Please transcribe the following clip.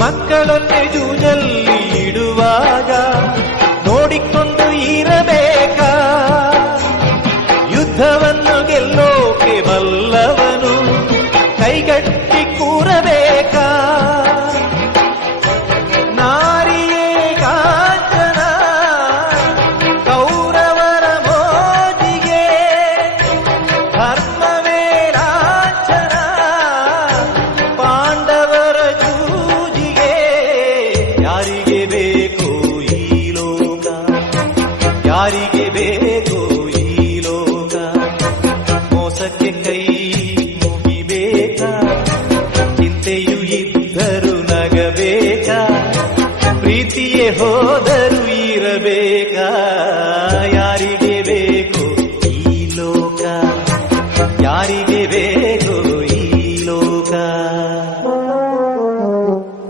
ಮಕ್ಕಳನ್ನೇ ಜೂಜಲ್ಲಿ ಇಡುವಾಗ ನೋಡಿಕೊಂಡು ಇರಬೇಕಾ? ಯುದ್ಧವನ್ನು ಗೆಲ್ಲೋಕೆ ಬಲ್ಲವನು ಕೈಗಟ್ಟಿ ಕೂರಬೇಕಾ? ನಾರಿಯೇ ಕಾಂಚನ ಕೌರವರ ಮೋಜಿಗೆ, ಧರ್ಮವೇ ಲಾಂಛನ ಪಾಂಡವರ ಜೂಜಿಗೆ. ಯಾರಿಗೆ ಬೇಕು ಈ ಲೋಕ? ಯಾರಿಗೆ ಬೇಕು ಈ ಲೋಕ? ಮೋಸಕ್ಕೆ ಕೈ ಮುಗಿಬೇಕಾ? ಚಿಂತೆಯು ಇದ್ದರೂ ನಗಬೇಕಾ? ಪ್ರೀತಿಯೇ ಹೋದ